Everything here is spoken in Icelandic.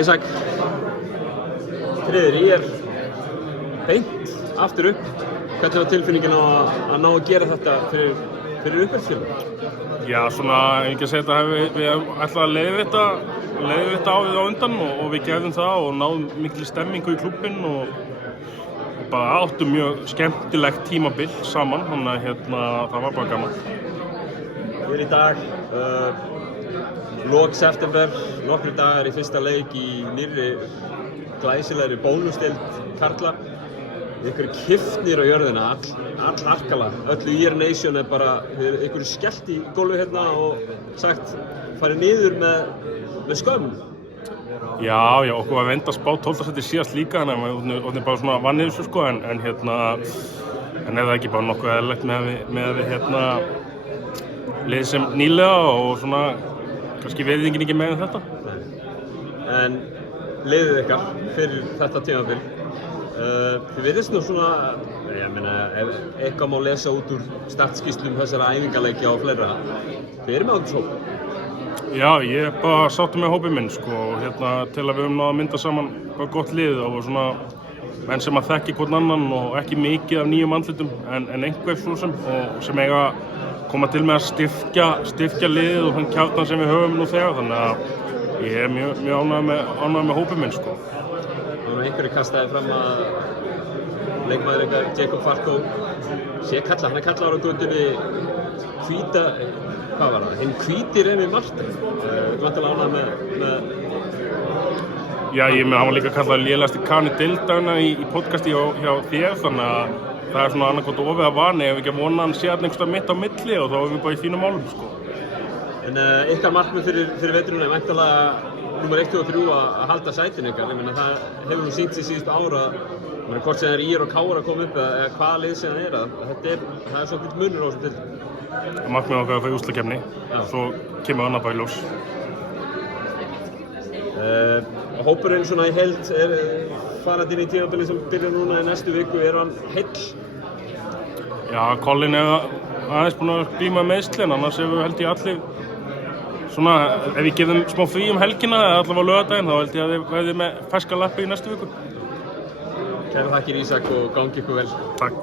Ísak, þriðir beint aftur upp. Hvernig var tilfinningin að ná að gera þetta fyrir uppeldsfélagið? Já, svona, ekki að segja þetta, við ætlaði að leiðrétta á við á undan og við gerðum það og náðum miklu stemmingu í klubbinn og bara áttum mjög skemmtilegt tímabil saman, þannig að það var bara gaman. Við erum í dag, lok september, nokkrir dagar í fyrsta leik í nýrri glæsilegri bónusdeild karla. Ykkur kiftnir á jörðina, all harkala, öllu IR Nation bara, ykkur skellt í gólfi hérna og sagt, farið niður með skömm. Já, okkur var vend að spá 12. sæti síðast líka, en við bara svona vann yfir þessu sko, en er það ekki bara nokkuð eðlilegt með lið sem nýlega og svona, kannski veiðingin ekki með þetta. En liðið ykkar fyrir þetta tímabil, þið virðist nú svona, ég meina, ef eitthvað má lesa út úr startskýrslum þessara æfingaleikja og fleira, þið eru með ákveðs hóp? Já, ég er bara sáttur með hópinn minn, sko, til að við höfum náð að mynda saman bara gott lið og svona menn sem að þekki hvern annan og ekki mikið af nýjum andlitum, en einhver svo sem eiga að koma til með að styrkja liðið og þann kjarnan sem við höfum nú þegar, þannig að ég er mjög ánægður með hópinn minn, sko. Einhverju kastaði fram að leikmaður eitthvað Jacob Falco sé kalla, hann er kallaður á götunni hvíta, hvað var það? Hinn hvíti Remi Martin, vantilega ánægður með Já, hann var líka kallaður lélegasti kani deildana í podcasti hjá þér, þannig að það er svona annarkot ofið að vani ef við ekki að vona hann sé að einhverstað mitt á milli og þá erum við bara í fínum málum, sko. En ykkar markmið fyrir veturinn er væntanlega númer 1 og 3 að halda sætin ykkar. Ég meina, það hefur nú sýnt sig síðustu ára, hvort sem það er IR og KR að koma upp eða hvaða lið sem það er, það er svolítið munur á þessum deildum. Markmið okkar að fara í úrslitakeppni, svo kemur annað bara í ljós. Hópurinn svona í heild er farandi inn í tímabili sem byrjar núna í næstu viku, er hann heill? Já, Colin er aðeins búinn að glíma meiðsli, en annars hefur held ég allir svona, ef við gefum smá frí helgina eða allavega á laugardaginn, þá held ég að þið verði með ferska lappi í næstu viku. Kærar þakkir Ísak og gangi ykkur vel. Takk.